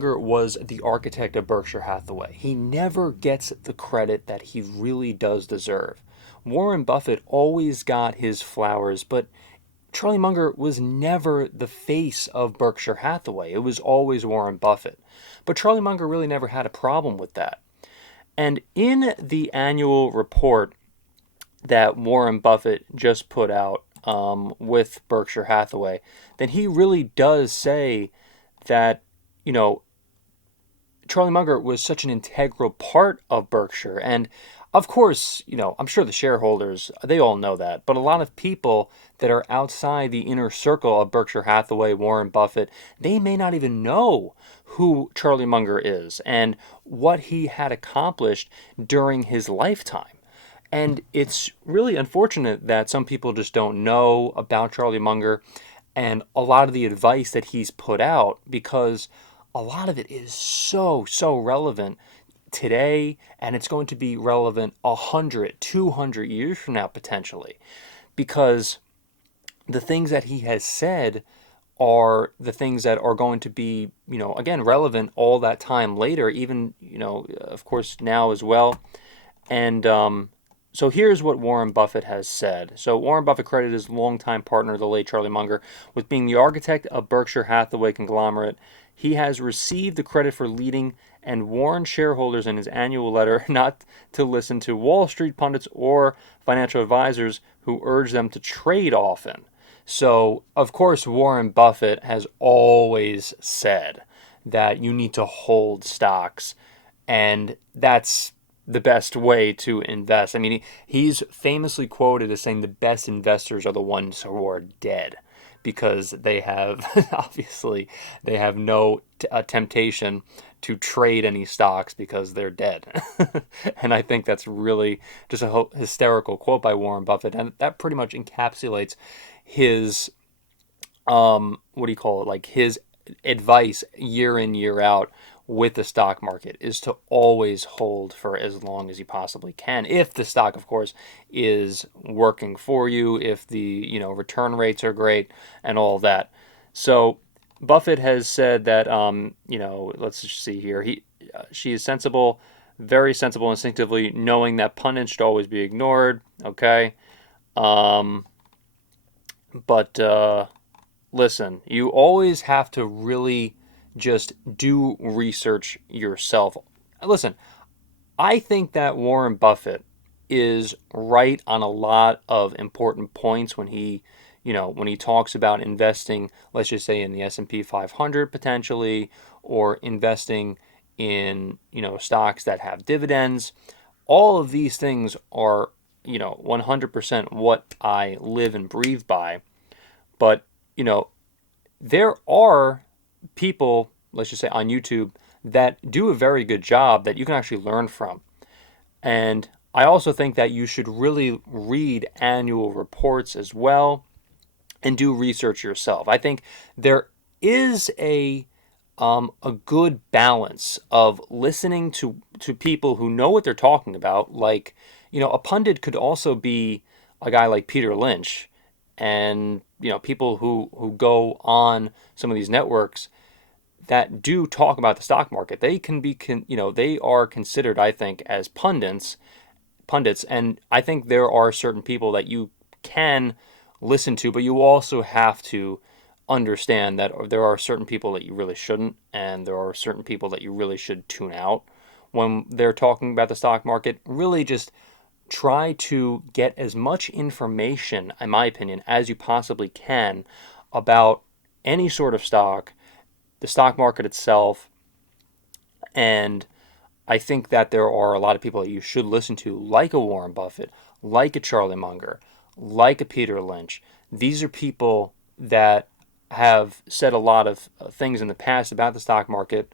Munger was the architect of Berkshire Hathaway. He never gets the credit that he really does deserve. Warren Buffett always got his flowers, but Charlie Munger was never the face of Berkshire Hathaway. It was always Warren Buffett. But Charlie Munger really never had a problem with that. And in the annual report that Warren Buffett just put out with Berkshire Hathaway, then he really does say that, you know, Charlie Munger was such an integral part of Berkshire. And of course, I'm sure the shareholders, they all know that. But a lot of people that are outside the inner circle of Berkshire Hathaway, Warren Buffett, they may not even know who Charlie Munger is and what he had accomplished during his lifetime. And it's really unfortunate that some people just don't know about Charlie Munger and a lot of the advice that he's put out, because a lot of it is so relevant today, and it's going to be relevant 100, 200 years from now potentially, because the things that he has said are the things that are going to be, again, relevant all that time later, even, of course, now as well. And so here's what Warren Buffett has said. So Warren Buffett credited his longtime partner, the late Charlie Munger, with being the architect of Berkshire Hathaway conglomerate. He has received the credit for leading and warned shareholders in his annual letter not to listen to Wall Street pundits or financial advisors who urge them to trade often. So, of course, Warren Buffett has always said that you need to hold stocks, and that's the best way to invest. I mean, he's famously quoted as saying the best investors are the ones who are dead, because they have obviously they have no temptation to trade any stocks because they're dead. And I think that's really just a hysterical quote by Warren Buffett, and that pretty much encapsulates his what do you call it, like his advice year in year out with the stock market, is to always hold for as long as you possibly can, if the stock, of course, is working for you, if the return rates are great and all that. So Buffett has said that let's just see here, she is sensible, very sensible instinctively, knowing that pundits should always be ignored. Okay. But listen, you always have to really just do research yourself. Listen, I think that Warren Buffett is right on a lot of important points when he talks about investing, let's just say in the S&P 500 potentially, or investing in, stocks that have dividends. All of these things are, 100% what I live and breathe by. But, there are people, let's just say on YouTube, that do a very good job that you can actually learn from. And I also think that you should really read annual reports as well and do research yourself. I think there is a good balance of listening to people who know what they're talking about. Like, a pundit could also be a guy like Peter Lynch, and people who go on some of these networks that do talk about the stock market. They can be they are considered, I think, as pundits, and I think there are certain people that you can listen to, but you also have to understand that there are certain people that you really shouldn't, and there are certain people that you really should tune out when they're talking about the stock market. Really just try to get as much information, in my opinion, as you possibly can about any sort of stock, the stock market itself. And I think that there are a lot of people that you should listen to, like a Warren Buffett, like a Charlie Munger, like a Peter Lynch. These are people that have said a lot of things in the past about the stock market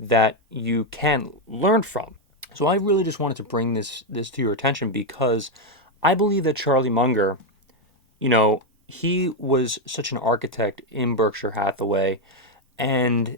that you can learn from. So I really just wanted to bring this to your attention, because I believe that Charlie Munger, he was such an architect in Berkshire Hathaway, and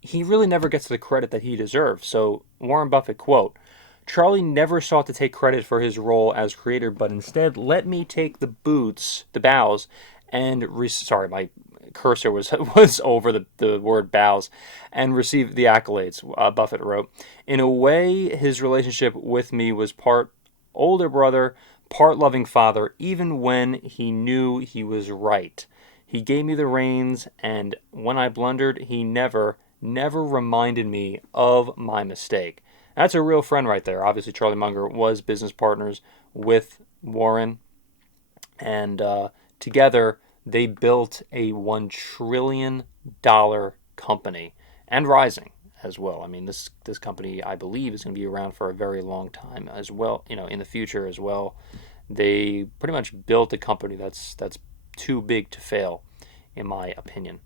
he really never gets the credit that he deserves. So Warren Buffett quote, "Charlie never sought to take credit for his role as creator, but instead let me take the bows, and sorry, my cursor was was over the word bows, and received the accolades. Buffett wrote, "In a way, his relationship with me was part older brother, part loving father, even when he knew he was right. He gave me the reins, and when I blundered, he never reminded me of my mistake." That's a real friend right there. Obviously, Charlie Munger was business partners with Warren, and together they built a $1 trillion company, and rising as well. I mean, this company, I believe, is going to be around for a very long time as well. In the future as well. They pretty much built a company that's too big to fail, in my opinion.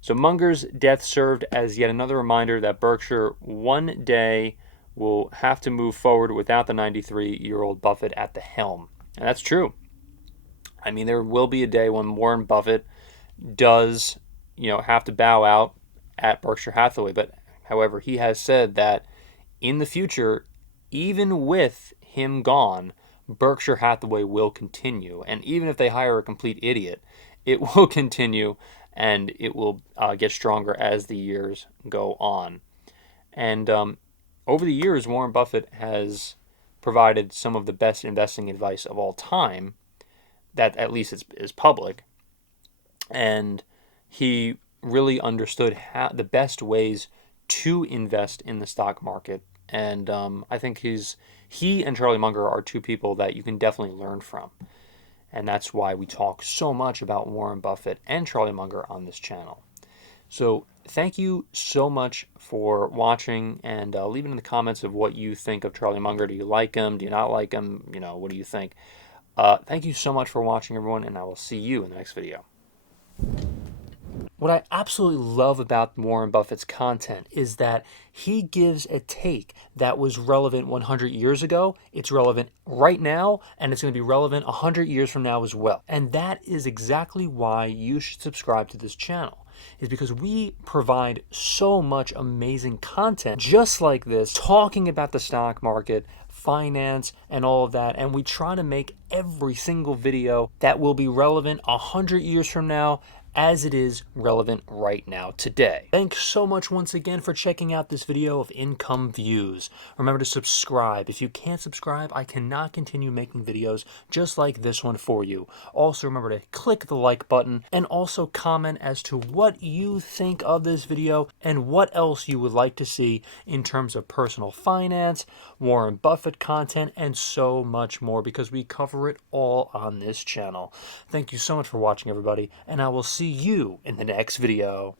So Munger's death served as yet another reminder that Berkshire one day will have to move forward without the 93-year-old Buffett at the helm. And that's true. I mean, there will be a day when Warren Buffett does, have to bow out at Berkshire Hathaway. But however, he has said that in the future, even with him gone, Berkshire Hathaway will continue. And even if they hire a complete idiot, it will continue, and it will get stronger as the years go on. And over the years, Warren Buffett has provided some of the best investing advice of all time, that at least is public. And he really understood the best ways to invest in the stock market. And I think he and Charlie Munger are two people that you can definitely learn from. And that's why we talk so much about Warren Buffett and Charlie Munger on this channel. So thank you so much for watching, and leave it in the comments of what you think of Charlie Munger. Do you like him? Do you not like him? What do you think? Thank you so much for watching, everyone, and I will see you in the next video. What I absolutely love about Warren Buffett's content is that he gives a take that was relevant 100 years ago. It's relevant right now, and it's going to be relevant 100 years from now as well. And that is exactly why you should subscribe to this channel, is because we provide so much amazing content just like this, talking about the stock market, finance, and all of that. And we try to make every single video that will be relevant 100 years from now as it is relevant right now today. Thanks so much once again for checking out this video of income views. Remember to subscribe. If you can't subscribe, I cannot continue making videos just like this one for you. Also remember to click the like button, and also comment as to what you think of this video and what else you would like to see in terms of personal finance, Warren Buffett content, and so much more, because we cover it all on this channel. Thank you so much for watching, everybody, and I will see you in the next video.